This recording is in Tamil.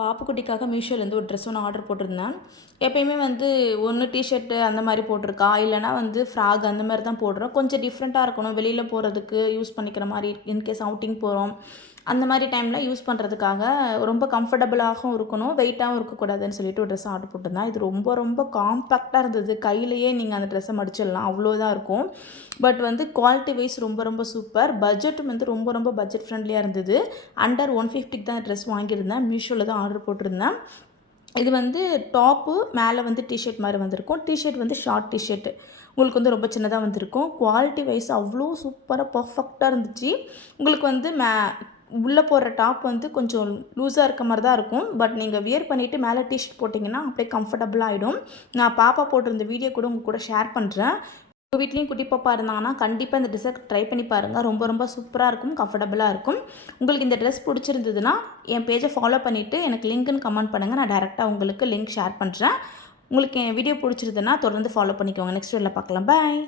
பாப்புக்குட்டிக்காக மீஷோலேருந்து ஒரு ட்ரெஸ் ஒன்று ஆர்டர் போட்டிருந்தேன். எப்பயுமே வந்து ஒன்று டிஷர்ட்டு அந்த மாதிரி போட்டிருக்கா, இல்லைனா வந்து ஃப்ராக் அந்த மாதிரி தான் போடுறோம். கொஞ்சம் டிஃப்ரெண்ட்டாக இருக்கணும், வெளியில் போகிறதுக்கு யூஸ் பண்ணிக்கிற மாதிரி, இன்கேஸ் அவுட்டிங் போகிறோம் அந்த மாதிரி டைமில் யூஸ் பண்ணுறதுக்காக ரொம்ப கம்ஃபர்டபுளாகவும் இருக்கணும், வெயிட்டாகவும் இருக்கக்கூடாதுன்னு சொல்லிட்டு ஒரு ட்ரெஸ் ஆர்டர் போட்டிருந்தேன். இது ரொம்ப ரொம்ப காம்பேக்டாக இருந்தது, கையிலேயே நீங்கள் அந்த ட்ரெஸ்ஸை மடிச்சிடலாம், அவ்வளோதான் இருக்கும். பட் வந்து குவாலிட்டி வைஸ் ரொம்ப ரொம்ப சூப்பர். பட்ஜெட்டும் வந்து ரொம்ப ரொம்ப பட்ஜெட் ஃப்ரெண்ட்லியாக இருந்தது. அண்டர் 150க்கு தான் ட்ரெஸ் வாங்கியிருந்தேன். மீஷோவில் தான் ஆர்டர் போட்டிருந்தேன். இது வந்து டாப்பு மேலே வந்து டிஷர்ட் மாதிரி வந்திருக்கும். டிஷர்ட் வந்து ஷார்ட் டிஷர்ட், உங்களுக்கு வந்து ரொம்ப சின்னதாக வந்திருக்கும். குவாலிட்டி வைஸ் அவ்வளோ சூப்பராக பர்ஃபெக்டாக இருந்துச்சு. உங்களுக்கு வந்து உள்ளே போடுற டாப் வந்து கொஞ்சம் லூஸாக இருக்க மாதிரி தான் இருக்கும். பட் நீங்கள் வியர் பண்ணிவிட்டு மேலே டிஷர்ட் போட்டிங்கன்னா அப்படியே கம்ஃபர்டபுளாக ஆகிடும். நான் பாப்பா போட்டிருந்த வீடியோ கூட உங்கள் கூட ஷேர் பண்ணுறேன். உங்கள் வீட்லேயும் குட்டி பாப்பா இருந்தாங்கன்னா கண்டிப்பாக இந்த ட்ரெஸ்ஸை ட்ரை பண்ணி பாருங்கள். ரொம்ப ரொம்ப சூப்பராக இருக்கும், கம்ஃபர்டபுளாக இருக்கும். உங்களுக்கு இந்த ட்ரெஸ் பிடிச்சிருந்ததுன்னா என் பேஜை ஃபாலோ பண்ணிவிட்டு எனக்கு லிங்க்குன்னு கமெண்ட் பண்ணுங்கள். நான் டேரெக்டாக உங்களுக்கு லிங்க் ஷேர் பண்ணுறேன். உங்களுக்கு என் வீடியோ பிடிச்சிருந்ததுன்னா தொடர்ந்து ஃபாலோ பண்ணிக்கோங்க. நெக்ஸ்ட் வீடியோவில் பார்க்கலாம். பாய்.